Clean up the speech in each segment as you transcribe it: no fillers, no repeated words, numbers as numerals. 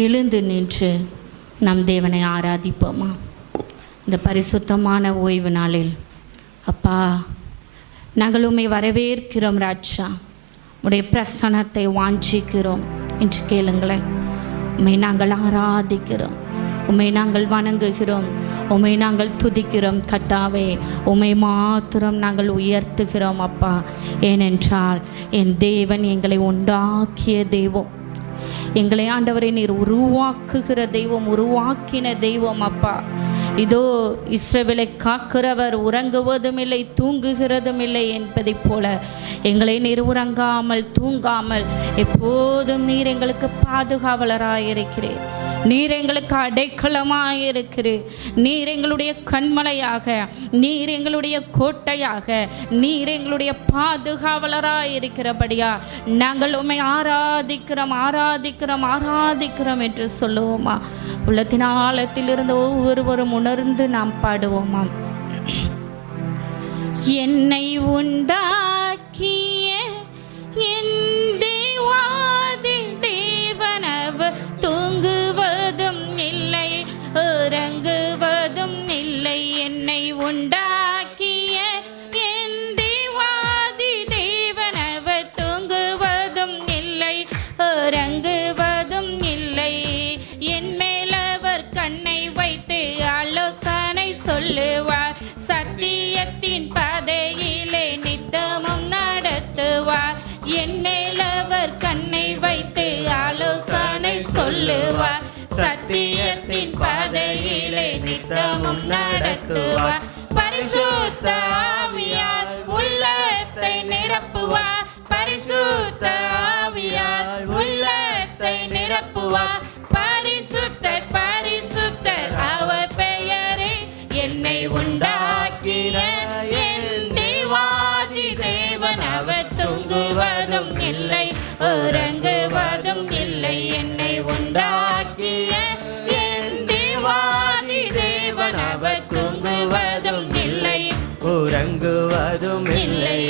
எழுந்து நின்று நம் தேவனை ஆராதிப்போமா? இந்த பரிசுத்தமான ஓய்வு நாளில் அப்பா, நாங்கள் உம்மை வரவேற்கிறோம் ராஜா, உடைய பிரசன்னத்தை வாஞ்சிக்கிறோம் என்று கேளுங்களேன். உம்மை நாங்கள் ஆராதிக்கிறோம், உம்மை நாங்கள் வணங்குகிறோம், உம்மை நாங்கள் துதிக்கிறோம் கர்த்தாவே. உம்மை மாத்திரம் நாங்கள் உயர்த்துகிறோம் அப்பா. ஏனென்றால் என் தேவன் எங்களை உண்டாக்கிய தெய்வம், எங்களை ஆண்டவரை நீர் உருவாக்குகிற தெய்வம், உருவாக்கின தெய்வம் அப்பா. இதோ இஸ்ரவேலை காக்கிறவர் உறங்குவதும் இல்லை தூங்குகிறதும் இல்லை என்பதை போல எங்களை நீர் உறங்காமல் தூங்காமல் எப்போதும் நீர் எங்களுக்கு பாதுகாவலராயிருக்கிறீர். நீர் எங்களுக்கு அடைக்கலமாயிருக்கிறீர். நீர் எங்களுடைய கண்மலையாக, நீர் எங்களுடைய கோட்டையாக, நீர் எங்களுடைய பாதுகாவலராயிருக்கிறபடியா நாங்கள் உம்மை ஆராதிக்கிறோம் ஆராதிக்கிறோம் ஆராதிக்கிறோம் என்று சொல்லுவோமா? உள்ளத்தின் ஆழத்தில் இருந்து ஒவ்வொருவரும் உணர்ந்து நாம் பாடுவோமா? என்னை உண்டாக்கிய என் தேவாதி தேவனவர் தூங்குவதும் இல்லை உறங்குவதும் இல்லை. என்னை உண்டாக்கிய என் தேவாதி தேவனவர் தூங்குவதும் இல்லை உறங்குவதும் இல்லை. என் மேலவர் கண்ணை வைத்து ஆலோசனை சொல்லுவார், சத்தியத்தின் பாதையிலே நித்தமும் நடத்துவார். என் மேலவர் கண்ணை வைத்து ஆலோசனை சொல்லுவார், சத்தியத்தின் பாதையிலே நித்தமும் நடத்துவார். பரிசுத்த ஆவியால் உள்ளத்தை நிரப்புவார், பரிசுத்த ஆவியால் உள்ளத்தை நிரப்புவார். பரிசுத்தர் பரிசுத்தர் அவர் பெயரே. என்னை உண்டாக்கிய என் தேவாதி தேவன் அவர் தூங்குவதும் இல்லை உறங்குவதும் இல்லை. என்னை உண்டாக்கிய என் தேவாதி தேவன் அவர் தூங்குவதும் இல்லை உறங்குவதும் இல்லை.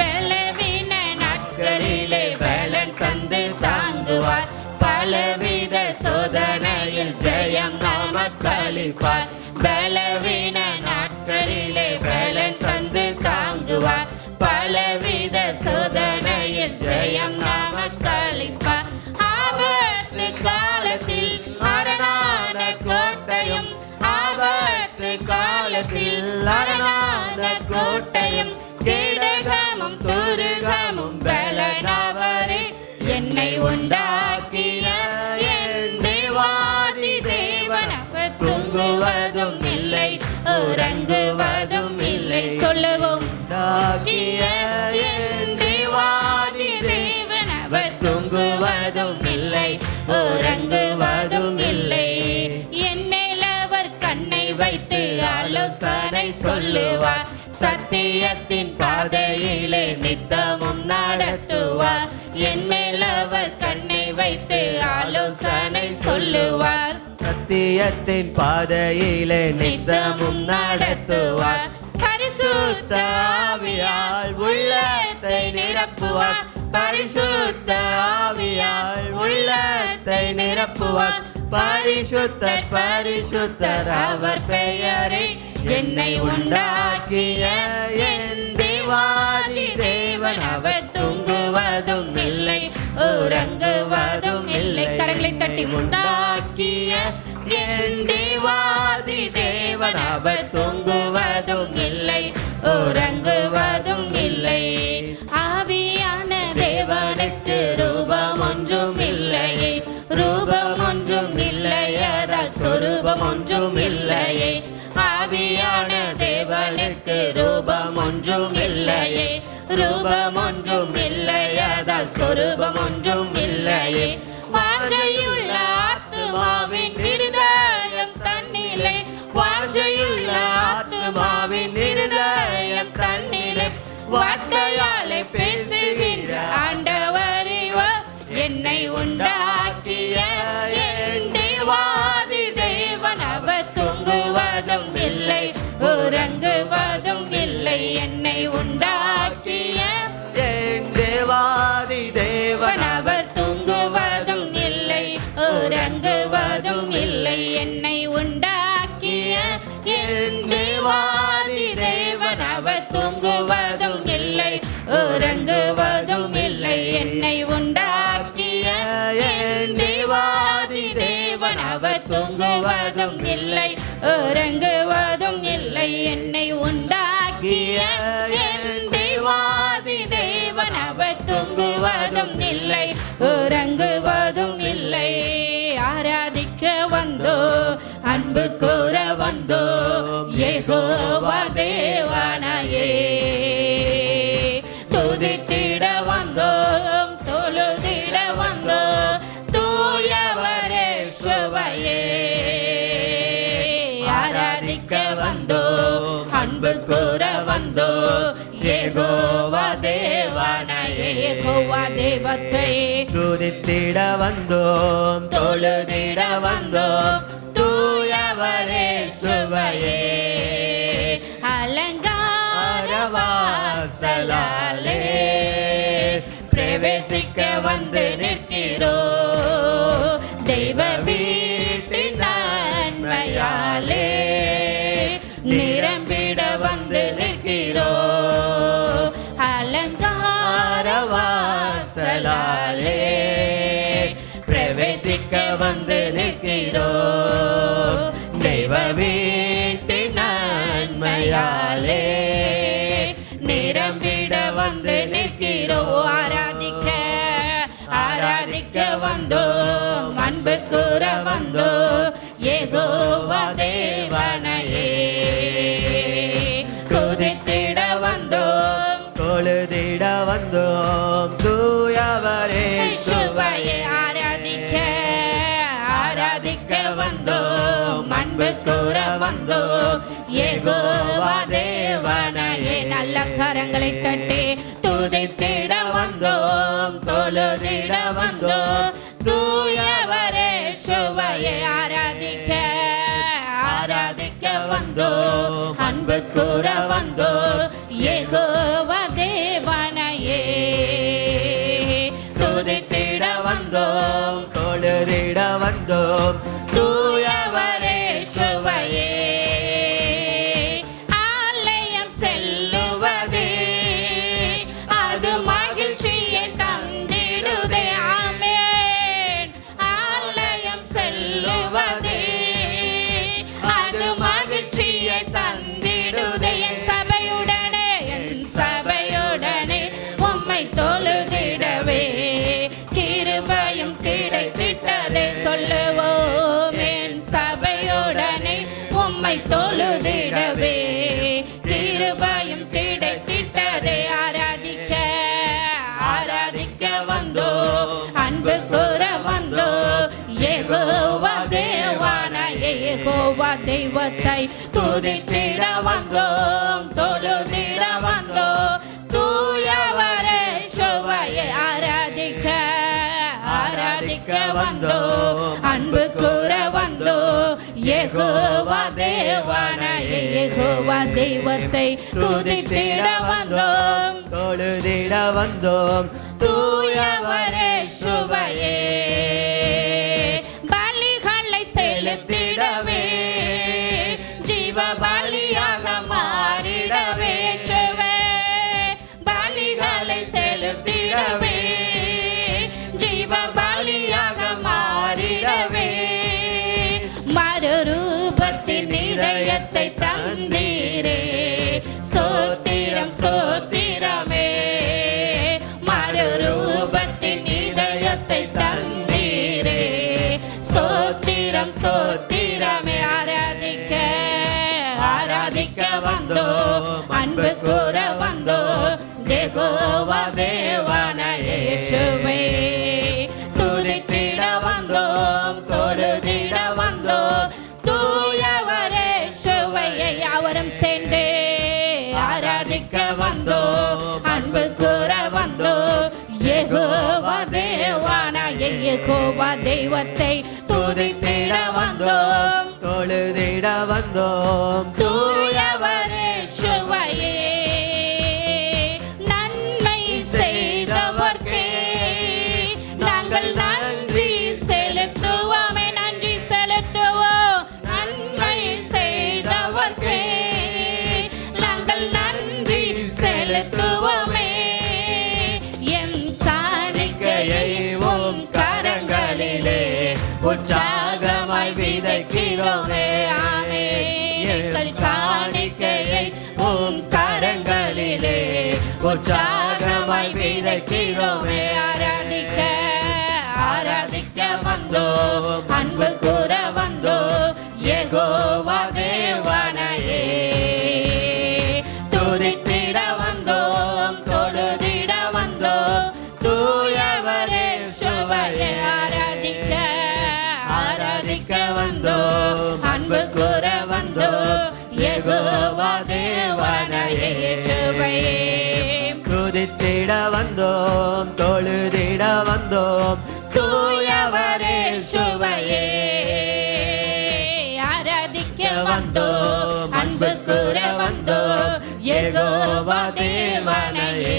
பலவீன நாட்களிலே பலன் தந்து தாங்குவார், பலவித சோதனையில் ஜெயம் நமக்களிப்பார். பலவீன நாட்களிலே பலன் தந்து தாங்குவார், பலவித சோதனையில் ஜெயம் நமக்களிப்பார். ஆபத்து காலத்தில் அரணான கோட்டையும், ஆபத்து காலத்தில் அரணான கோட்டையும், கேடகமும் துருகமும் பலனவரே. என்னை உண்டாக்கிய என் தேவாதி தேவன் அவர் தூங்குவதும் இல்லை உறங்குவதும் இல்லை. சொல்லுவோம், உண்டாக்கிய என் தேவாதி தேவன் அவர் தூங்குவதும் இல்லை உறங்குவதும் இல்லை. என் மேல் அவர் கண்ணை வைத்து ஆலோசனை சொல்லுவார், சத்தியத்தின் பாதையிலே நித்தமும் நடத்துவார். என் மேல் அவர் கண்ணை வைத்து ஆலோசனை சொல்லுவார், சத்தியத்தின் பாதையிலே நித்தமும் நடத்துவார். பரிசுத்த ஆவியால் உள்ளத்தை நிரப்புவார், பரிசுத்த ஆவியால் உள்ளத்தை நிரப்புவார். பரிசுத்தர் பரிசுத்தர் அவர் பெயரே. என்னை உண்டாக்கிய என் தேவாதி தேவன் அவர் தூங்குவதும் இல்லை உறங்குவதும் இல்லை. கரங்களை தட்டி, உண்டாக்கிய என் தேவாதி தேவன் அவர் தூங்குவதும் இல்லை உறங்குவதும் இல்லை. ஆவியான தேவனுக்கு ரூபம் ஒன்றும் இல்லையே, ரூபம் ஒன்றும் இல்லையதால் சொரூபம் ஒன்றும் இல்லையே. ஆவியான தேவனுக்கு ரூபம் ஒன்றும் இல்லையே, ரூபம் ஒன்றும் இல்லையதால் சொரூபம் ஒன்றும் இல்லையே. வாஞ்சையுள்ள ஆத்துமாவின் இருதயம் தன்னிலே, வாஞ்சையுள்ள ஆத்துமாவின் இருதயம் தன்னிலே, வார்த்தையாலே பேசுகின்ற ஆண்டவர் இவர். என்னை உண்டாக்கிய என் தேவாதி தேவன் அவர் தூங்குவதும் இல்லை உறங்குவதும் இல்லை. என்னை உண்டாக்கிய என் தேவாதி தேவன் அவர் தூங்குவதும் இல்லை உறங்குவதும் இறங்குவதும் இல்லை இறங்குவதும் இல்லை என்னை உண்டாக்கிய என் தேவாதி தேவன் அவர் தூங்குவதும் இல்லை இறங்குவதும் இல்லை ஆராதிக்க வந்தோ அன்பு கூற வந்தோ யெகோவா தேவனையே துதித்திட வந்தோம் தொழுதிட வந்தோம் தூயவரே சுவையே ஆராதிக்க வந்தோம் அன்பு கூற வந்தோம் யெகோவா தேவனையே யெகோவா தேவத்தை துதித்திட வந்தோம் தொழுதிட வந்தோம் தூயவரே சுவையே அலங்கார வாசலாலே பிரவேசிக்க வந்து நிற்கிறோ தெய்வ வீட்டின் நன்மையாலே நிரம்பிட வந்து நிற்கிறோ அலங்கார வாசலாலே பிரவேசிக்க வந்து நிற்கிறோ தெய்வ வீட்டின் நன்மையாலே நிரம்பிட வந்து நிற்கிறோ ஆராதிக்க ஆராதிக்க வந்தோ அன்பு கூற வந்தோ யெகோவா தேவனையே துதித்திட வந்தோம் தொழுதிட வந்தோம் தூயவரே சுவையே ஆராதிக்க ஆராதிக்க வந்தோம் அன்பு கூற வந்தோம் யெகோவா தேவனையே நல்ல கரங்களை தட்டி துதித்திட வந்தோம் தொழுதிட வந்தோம் தூயவரே சுவையே ஆராதிக்க ஆராதிக்க வந்தோம் அன்பு கூற வந்தோம் யெகோவா தேவனையே துதித்திட வந்தோம் தொழுதிட வந்தோம் தூயவரே சுவையே ஆலயம் செல்லுவதே அது மகிழ்ச்சியை தந்திடுதே ஆமென் ஆலயம் செல்லுவதே அது மகிழ்ச்சியை தந்திடுதே என் சபையுடனே உம்மை தொழுதிடவே கிருபையும் கிடைத்திட்டதே சொல்லுவோம் என் சபையுடனே உம்மை தொழுதிடவே கிருபையும் கிடைத்திட்டதே ஆராதிக்க ஆராதிக்க வந்தோ அன்பு கூற வந்தோ யெகோவா தேவனையே யெகோவா தெய்வத்தை துதித்திட வந்தோம் தொழுதிட வந்தோம் தூயவரே சுவையே ஆராதிக்க ஆராதிக்க வந்தோம் அன்பு கூற வந்தோம் யெகோவா தேவனையே யெகோவா தெய்வத்தை துதித்திட வந்தோம் தொழுதிட வந்தோம் தூயவரே சுவையே பலிகளை செலுத்திடவே ஜீவ பலியாக மாறிடவே சுவே பலிகளை செலுத்திடவே ஜீவ பலியாக மாறிடவே மறுரூபத்தின் இதயத்தை தந்தீரே ஸ்தோத்திரம் ஸ்தோத்திரமே மறுரூபத்தின் இதயத்தை தந்தீரே ஸ்தோத்திரம் ஸ்தோத்திரமே ஆராதிக்க ஆராதிக்க வந்தோ அன்பு கூற வந்தோ யெகோவா தேவனையே இயேசுவே துதித்திட வந்தோம் தொழுதிட வந்தோம் தூயவரே இயேசுவையை யாவரும் சேர்ந்து ஆராதிக்க வந்தோம் அன்பு கூற வந்தோம் யெகோவா தேவனையே யெகோவா தெய்வத்தை துதித்திட வந்தோம் தொழுதிட வந்தோம் தூயவரே இயேசுவையே நன்மை செய்தவர்க்கே நாங்கள் நன்றி செலுத்துவோமே நன்றி செலுத்துவோம் நன்மை செய்தவர்க்கே நாங்கள் நன்றி செலுத்துவோமே என் காணிக்கையை உம் கரங்களிலே உற்சாகமாய் விதைக்கிறோமே காணிக்கையை உம் கரங்களிலே உற்சாகமாய் விதைக்கிறோமே. ஆராதிக்க ஆராதிக்க வந்தோம், அன்பு கூற வந்தோம், யெகோவா தேவனையே. துதித்திட வந்தோம், தொழுதிட வந்தோம், தூயவரே சுவையே. ஆராதிக்க ஆராதிக்க வந்தோம், அன்பு கூற வந்தோம், யெகோவா தேவனையே சுவையே. துதித்திட வந்தோம், தொழுதிட வந்தோம், தூயவரே சுவையே. ஆராதிக்க வந்தோம், அன்பு கூற வந்தோம், யெகோவா தேவனையே.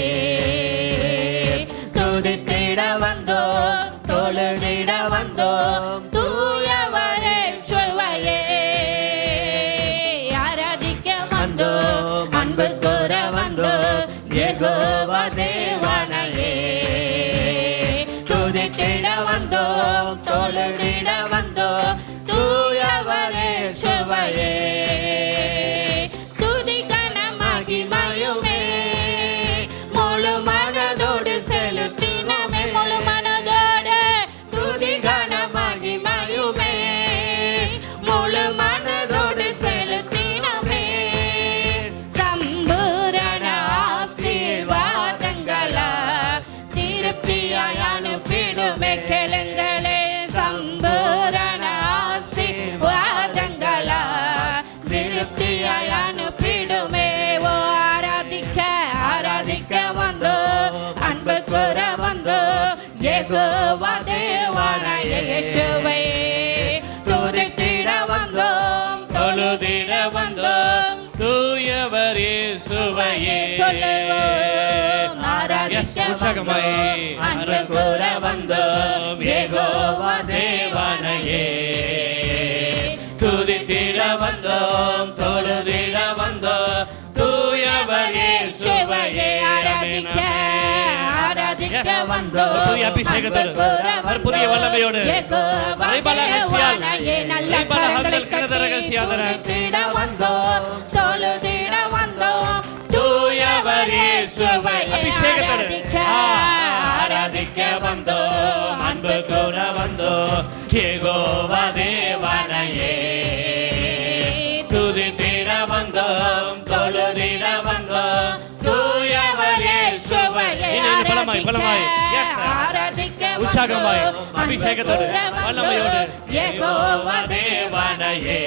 துதித்திட வந்தோம், தொழுதிட வந்தோம், தூயவரே சுவையே. ஆராதிக்க வந்தோம், அன்பு கூற வந்தோம், யெகோவா தேவனையே. துதித்திட வந்தோம், தொழுதிட வந்தோம், தூயவரே சுவையே. துதி கன மகிமையுமே முழு மனதோடு செலுத்தினமே. முழு மனதோடு துதி கன மகிமையுமே முழு மனதோடு செலுத்தினமே. சம்பூரண ஆசீர்வாதங்களா திருப்தியாய் அனுப்பிடுமே. கேளுங்களே, சம்பூரண ஆசீர்வாதங்களா திருப்தியாய் அனுப்பிடுமே. ஓ ஆராதிக்க ஆராதிக்க வந்தோம், அன்பு கூற வந்தோம், யெகோவா தேவனையே இயேசுவே. துதித்திட வந்தோம், தொழுதிட வந்தோம், தூயவர் இயேசுவையே. சொல்லுவோம். ஆராதிக்க உற்சாகமாய் அன்பு கூற வந்தோம், யெகோவா தேவனையே. துதித்திட வந்தோம், தொழுதிட வந்தோம், தூயவர் இயேசுவையே. ஆராதிக்க ஆராதிக்க வந்தோம், புதிய அபிஷேகத்தோடு, ஒரு புதிய வல்லமையோடு, ரைபல ரகசியால், ரைபல ஹந்தல் கிணறு ரகசியாதர. துதித்திட வந்தோம், தொழுதிட வந்தோம், தூயவர் இயேசுவையே. அபிஷேகத்தோடு ஆராதிக்க வந்தோம், அன்பு கூற வந்தோம், யெகோவா தேவனையே. துதித்திட வந்தோம், தொழுதிட வந்தோம், தூயவர் இயேசுவையே. இன்னும் பலமாய் பலமாய் உற்சாகமாய் அபிஷேகத்தோடு வல்லமையோடு, யெகோவா தேவனையே.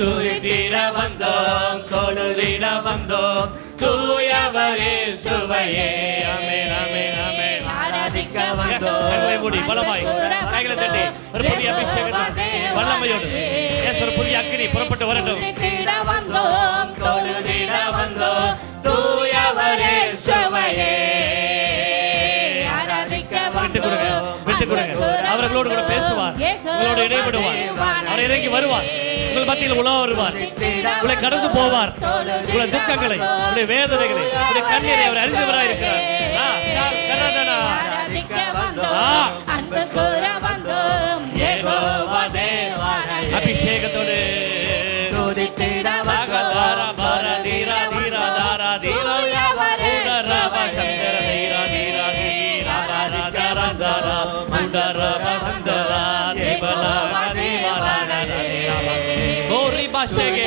துதித்திட வந்தோம், தொழுதிட வந்தோம், தூயவர் இயேசுவையே. ஆமென் ஆமென் ஆமென். ஆராதிக்க கண்களை மூடி பலமாய் கைகளை தட்டி ஒரு புதிய அபிஷேகத்தோடு வல்லமையோடு ஒரு புதிய அக்கினி புறப்பட்டு வரட்டும். துதித்திட வந்தோம், தொழுதிட வந்தோம், தூயவர் இயேசுவையே. ஆராதிக்க விட்டு கொடுங்க விட்டு கொடுங்க. அவர்களோடு கூட பேசுவார், உங்களோடு இடைபடுவார், அவர் இறங்கி வருவார், உங்கள் மத்தியில் உலா வருவார், உங்களை கடந்து போவார். உங்களுடைய துக்கங்களை, உங்களுடைய வேதனைகளை, உங்களுடைய கண்ணீரை அவர் அறிந்தவராய் இருக்கிறார். ஆராதிக்க வந்தோம், அன்பு கூற வந்தோம், யெகோவா தேவனையே. அபிஷேகத்தோடு துதித்திட தார பார தீரா தீரா தாரா தீரா உடரவ சங்கர தீரா தீரா தீரா தாரா தாரா தாரா உடரவ சங்கரா தேவலா தேவலா தீரா கோரி பாஷேகே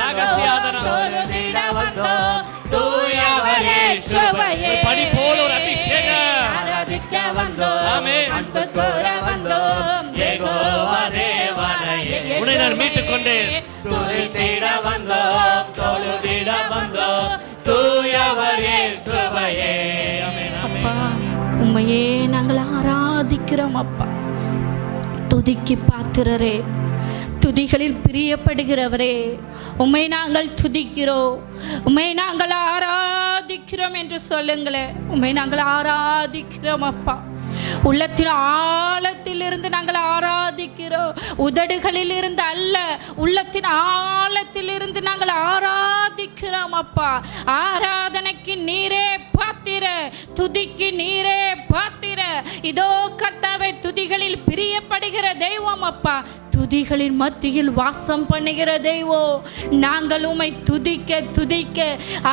ரகசியாதன. தொழுதிட வந்தோம், தூயவர் இயேசுவையே. படி போல ஒரு அபிஷேகம். ஆராதிக்க வந்தோம், ஆமென். அன்பு கூற வந்தோம், யெகோவா தேவனையே. உன்னை நான் மீட்டுக் கொண்டேன். துதித்திட வந்தோம், தொழுதிட வந்தோம், தூயவர் இயேசுவையே. ஆமென் ஆமென். அப்பா உம்மையே நாங்கள் ஆராதிக்கிறோம். அப்பா துதிக்கு பாத்திரரே, துதிகளில் பிரியப்படுகிறவரே, உம்மை நாங்கள் துதிக்கிறோம், உம்மை நாங்கள் ஆராதிக்கிறோம் என்று சொல்லுங்களேன். உம்மை நாங்கள் ஆராதிக்கிறோம் அப்பா. உள்ளத்தின் ஆழத்திலிருந்து நாங்கள் ஆராதிக்கிறோம். உதடுகளில் இருந்து அல்ல, உள்ளத்தின் ஆழத்திலிருந்து நாங்கள் ஆராதிக்கிறோம் அப்பா. ஆராதனைக்கு நீரே பாத்திர, துதிக்கு நீரே பாத்திர. இதோ கர்த்தாவே, துதிகளில் தேவனில் பிரியப்படுகிற தெய்வம் அப்பா. துதிகளின் மத்தியில் வாசம் பண்ணுகிற தெய்வம். நாங்கள் உம்மை துதிக்க துதிக்க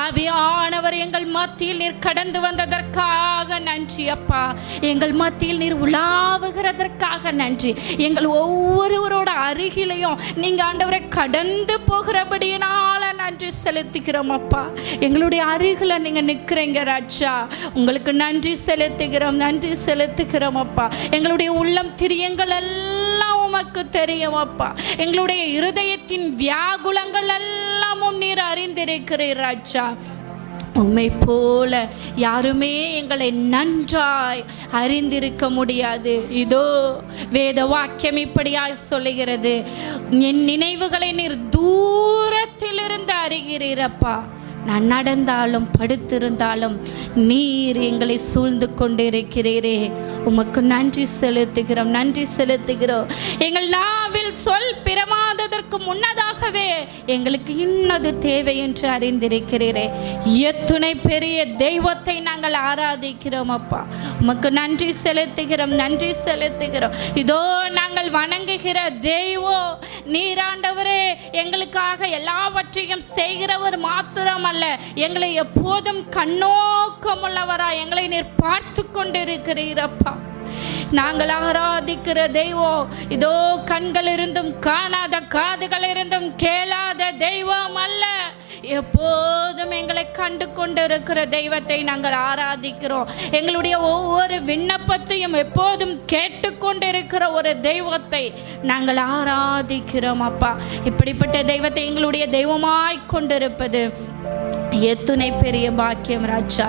ஆவியானவர் எங்கள் மத்தியில் நீர் கடந்து வந்ததற்காக நன்றி அப்பா. எங்கள் மத்தியில் நீர் உலாவுகிறதற்காக நன்றி. எங்கள் ஒவ்வொருவரோட அருகிலையும் நீங்க ஆண்டவரை கடந்து போகிறபடியினால நன்றி செலுத்துகிறோம் அப்பா. எங்களுடைய அருகில நீங்க நிற்கிறீங்க ராஜா. உங்களுக்கு நன்றி செலுத்துகிறோம், நன்றி செலுத்துகிறோம் அப்பா. எங்களுடைய உள்ளம் திரியங்கள் எல்லாம் உமக்கு தெரியும் அப்பா. எங்களுடைய இருதயத்தின் வியாகுலங்கள் எல்லாமும் நீர் அறிந்திருக்கிறீர் ராஜா. உம்மை போல யாருமே எங்களை நன்றாய் அறிந்திருக்க முடியாது. இதோ வேத வாக்கியம் இப்படியாய் சொல்லுகிறது, என் நினைவுகளை நீர் தூரத்திலிருந்து அறிகிறீரப்பா. நான் நடந்தாலும் படுத்திருந்தாலும் நீர் எங்களை சூழ்ந்து கொண்டிருக்கிறீரே. உமக்கு நன்றி செலுத்துகிறோம், நன்றி செலுத்துகிறோம். எங்கள் நாவில் சொல் பிறமாததற்கு முன்னதாகவே எங்களுக்கு இன்னது தேவை என்று அறிந்திருக்கிறீரே. எத்துணை பெரிய தெய்வத்தை நாங்கள் ஆராதிக்கிறோம் அப்பா. உமக்கு நன்றி செலுத்துகிறோம், நன்றி செலுத்துகிறோம். இதோ நாங்கள் வணங்குகிற தெய்வம் நீராண்டவரே. எங்களுக்காக எல்லாவற்றையும் செய்கிறவர் மாத்திரம் அல்ல, எங்களை எப்போதும் கண்ணோக்கம் உள்ளவரா எங்களை நீர் பார்த்து கொண்டிருக்கிறீரப்பா. நாங்கள் ஆராதிக்கிற தெய்வம் இதோ கண்கள் இருந்தும் காணாத, காதுகள் இருந்தும் கேளாத தெய்வம் அல்ல. எப்போதும் எங்களை கண்டு கொண்டிருக்கிற தெய்வத்தை நாங்கள் ஆராதிக்கிறோம். எங்களுடைய ஒவ்வொரு விண்ணப்பத்தையும் எப்போதும் கேட்டுக்கொண்டிருக்கிற ஒரு தெய்வத்தை நாங்கள் ஆராதிக்கிறோம் அப்பா. இப்படிப்பட்ட தெய்வத்தை எங்களுடைய தெய்வமாய் கொண்டிருப்பது எத்துணை பெரிய பாக்கியம் ராஜா.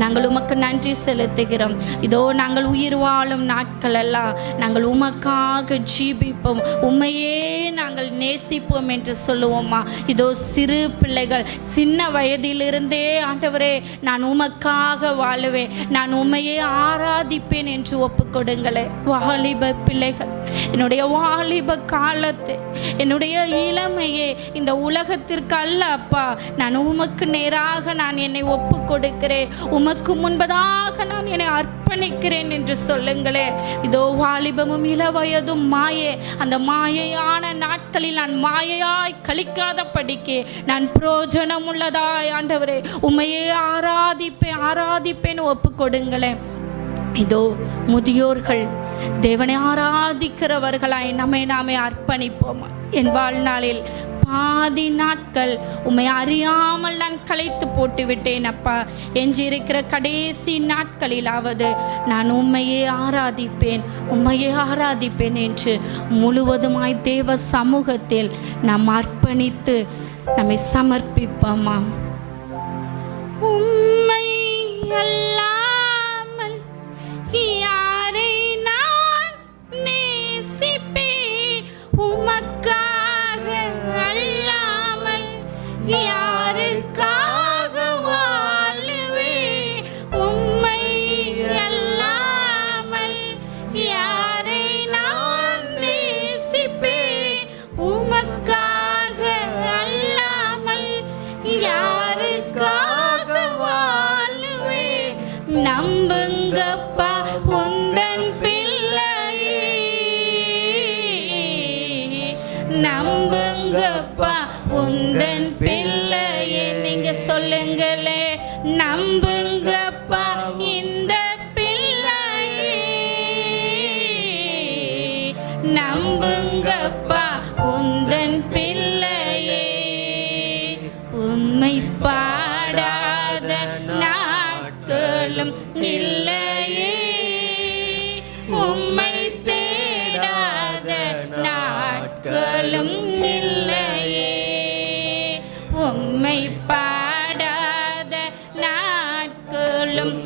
நாங்கள் உமக்கு நன்றி செலுத்துகிறோம். இதோ நாங்கள் உயிர் வாழும் நாட்கள் எல்லாம் நாங்கள் உமக்காக ஜீவிப்போம், உம்மையே நாங்கள் நேசிப்போம் என்று சொல்லுவோம்மா. இதோ சிறு பிள்ளைகள் சின்ன வயதிலிருந்தே ஆண்டவரே நான் உமக்காக வாழுவேன், நான் உம்மையே ஆராதிப்பேன் என்று ஒப்புக்கொடுங்களே. வாலிப பிள்ளைகள், என்னுடைய வாலிப காலத்தை, என்னுடைய இளமையே இந்த உலகத்திற்கு அல்ல அப்பா. நான் உமக்கு நேராக நான் என்னை ஒப்பு கொடுக்கிறேன், உமக்கு முன்பதாக நான் என்னை அர்ப்பணிக்கிறேன் என்று சொல்லுங்களே. இதோ வாலிபமும் இளவயதும் மாயே, அந்த மாயையான நாட்களில் நான் மாயையாய் கழிக்காத படிக்க நான் பிரயோஜனம் உள்ளதாய் ஆண்டவரே உம்மையே ஆராதிப்பேன் ஆராதிப்பேன்னு ஒப்பு கொடுங்களேன். இதோ முதியோர்கள் தேவனை ஆராதிக்கிறவர்களாய் நாமே அர்ப்பணிப்போம். என் வாழ்நாளில் பாதி நாட்கள் உம்மை அறியாமல் நான் களைத்து போட்டு விட்டேன் அப்பா. எஞ்சியிருக்கிற கடைசி நாட்களிலாவது நான் உம்மையே ஆராதிப்பேன், உம்மையே ஆராதிப்பேன் என்று முழுவதுமாய் தேவ சமூகத்தில் நாம் அர்ப்பணித்து நம்மை சமர்ப்பிப்போமா. உம்மை அல்லாமல் யாரை நான் நேசிப்பேன், உமக்காக அல்லாமல் யாருக்காக வாழுவேன். உம்மை அல்லாமல் யாரை நான் நேசிப்பேன், உமக்காக அல்லாமல் யாருக்காக வாழுவேன். நம்புங்கப்பா உந்தன் பிள்ளையே, நம்புங்கப்பா உந்தன் பிள்ளையே. நீங்க சொல்லுங்களே, நம்புங்கப்பா இந்த பிள்ளையே, நம்புங்கப்பா உந்தன் பிள்ளையே. உம்மை பாடாத நாட்களும் இல்லையே, உம்மை தேடாத நாட்களும் இல்லையே. உம்மை பாடாத நாட்களும்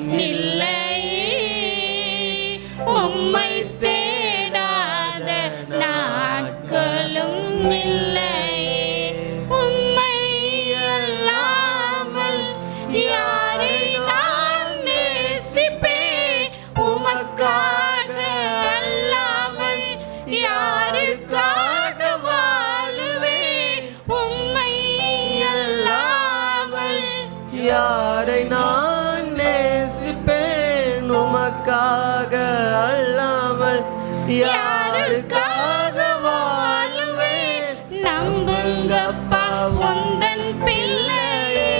உந்தன் பிள்ளையை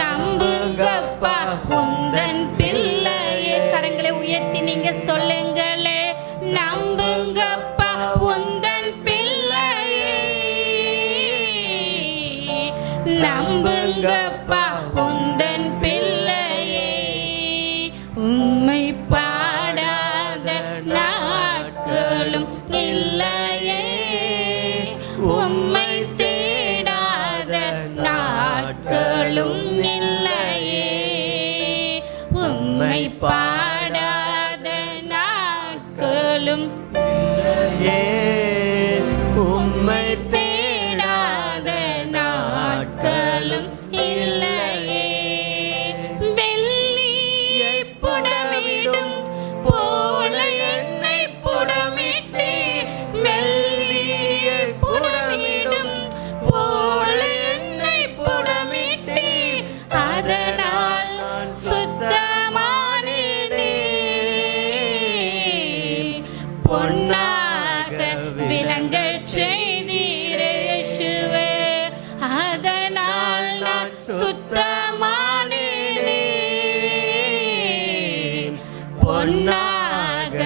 நம்புங்கப்பா உந்தன் பிள்ளையை. கரங்களை உயர்த்தி நீங்க சொல்லுங்களே, நம்புங்கப்பா உந்தன் பிள்ளையை, நம்புங்கப்பா உந்தன் பிள்ளையை. உம்மை பாடாத நாட்களும் இல்லையே, உம்மை தேடாத நாட்களும் இல்லையே, உம்மை பாடாத நாட்களும் உம்மை தேடாத நாட்களும் இல்லையே. வெள்ளியை புடமிடும் போல என்னை புடமிட்டீர், வெள்ளியை புடமிடும் போல என்னை புடமிட்டீர், அதனால் சுத்தமானேனே. பொன்னாக விளங்கச் செய்தீரே இயேசுவே, அதனால் நான் சுத்தமானேனே. பொன்னாக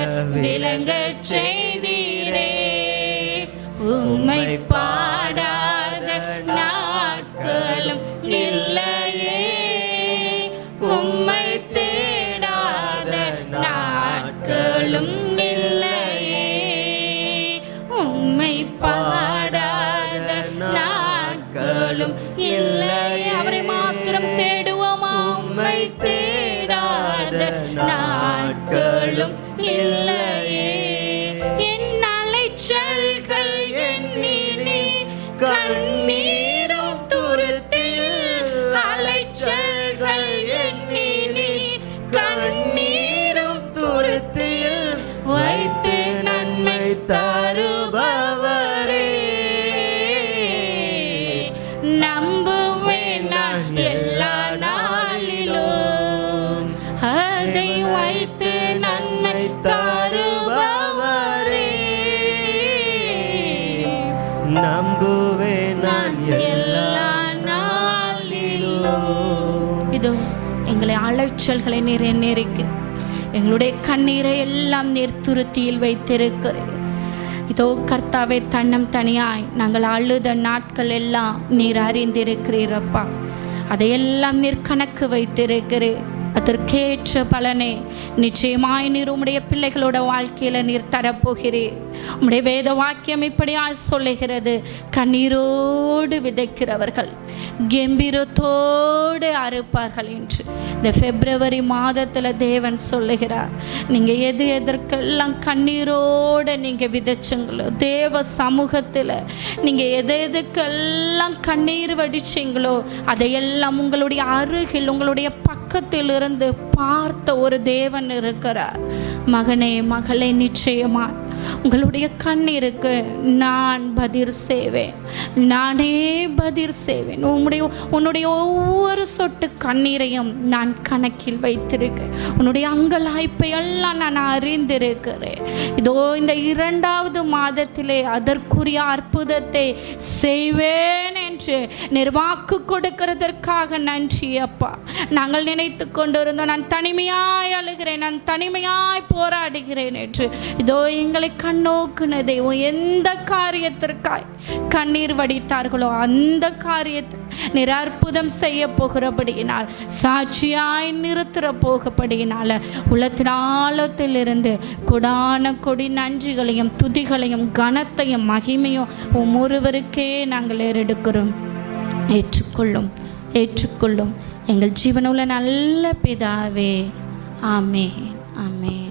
விளங்கச் செய்தீரே, உம்மை பாடாத நாட்களும் இல்லையே, உம்மை தேடாத நாட்களும் இல்லையே, உம்மை பாடாத நாட்களும் இல்லையே. அவரை மாத்திரம் தேடுவோமா? உம்மை தேடாத நாட்களும் இல்லையே. என் அலைச்சல்கள் எண்ணினே கண்ணீரும் துருத்தியில், அலைச்சல்கள் எண்ணினே கண்ணீரும் துருத்தியில் வைத்து நன்மை தருபவரே. நம்புவேன் நான் எல்லா நாளிலும், அதை வைத்து நன்மை தருபவரே. நம்புவேன் நான் எல்லா நாளிலும். இதோ எங்களை அலைச்சல்களை நீர் நேரிக்கு, எங்களுடைய கண்ணீரை எல்லாம் நீர் துருத்தியில் வைத்திருக்கிறீர். இதோ கர்த்தாவே, தன்னம் தனியாய் நாங்கள் அழுத நாட்கள் எல்லாம் நீர் அறிந்திருக்கிறீரப்பா. அதையெல்லாம் நீர் கணக்கு வைத்திருக்கிறீர். அதற்கேற்ற பலனை நிச்சயமாய் நீர் உம்முடைய பிள்ளைகளோட வாழ்க்கையில நீர் தரப்போகிறீர். உம்முடைய வேத வாக்கியம் இப்படியாய் சொல்லுகிறது, கண்ணீரோடு விதைக்கிறவர்கள் கம்பீரத்தோடு அறுப்பார்கள் என்று. இந்த பிப்ரவரி மாதத்துல தேவன் சொல்லுகிறார், நீங்க எதற்கெல்லாம் கண்ணீரோடு நீங்க விதைச்சீங்களோ, தேவ சமூகத்துல நீங்க எதுக்கெல்லாம் கண்ணீர் வடிச்சீங்களோ, அதையெல்லாம் உங்களுடைய அருகில் உங்களுடைய பக்கத்தில் இருந்து பார்த்த ஒரு தேவன் இருக்கிறார். மகனே மகளே, நிச்சயமா உங்களுடைய கண்ணீருக்கு நான் பதில் செய்வேன், நானே பதில் செய்வேன். உன்னுடைய ஒவ்வொரு சொட்டு கண்ணீரையும் நான் கணக்கில் வைத்திருக்கிறேன். உன்னுடைய அங்கலாய்ப்பை எல்லாம் நான் அறிந்திருக்கிறேன். இதோ இந்த 2வது மாதத்திலே அதற்குரிய அற்புதத்தை செய்வேன் என்று நிர்வாக்கு கொடுக்கிறதற்காக நன்றி அப்பா. நாங்கள் நினைத்து கொண்டிருந்தோம், நான் தனிமையாய் அழுகிறேன், நான் தனிமையாய் போராடுகிறேன் என்று. இதோ எங்களை கண்ணோக்குன தெய்வம் எந்த காரியத்திற்காய் கண்ணீர் வடித்தார்களோ அந்த காரியத்தில் நீர் அற்புதம் செய்ய போகிறபடியினால், சாட்சியாய் நிறுத்துற போகப்படியினால, உள்ளத்தின் ஆழத்திலிருந்து கொடான கொடி நன்றிகளையும் துதிகளையும் கனத்தையும் மகிமையும் ஒருவருக்கே நாங்கள் ஏறெடுக்கிறோம். ஏற்றுக்கொள்ளும் ஏற்றுக்கொள்ளும் எங்கள் ஜீவனுள்ள நல்ல பிதாவே. ஆமென் ஆமென்.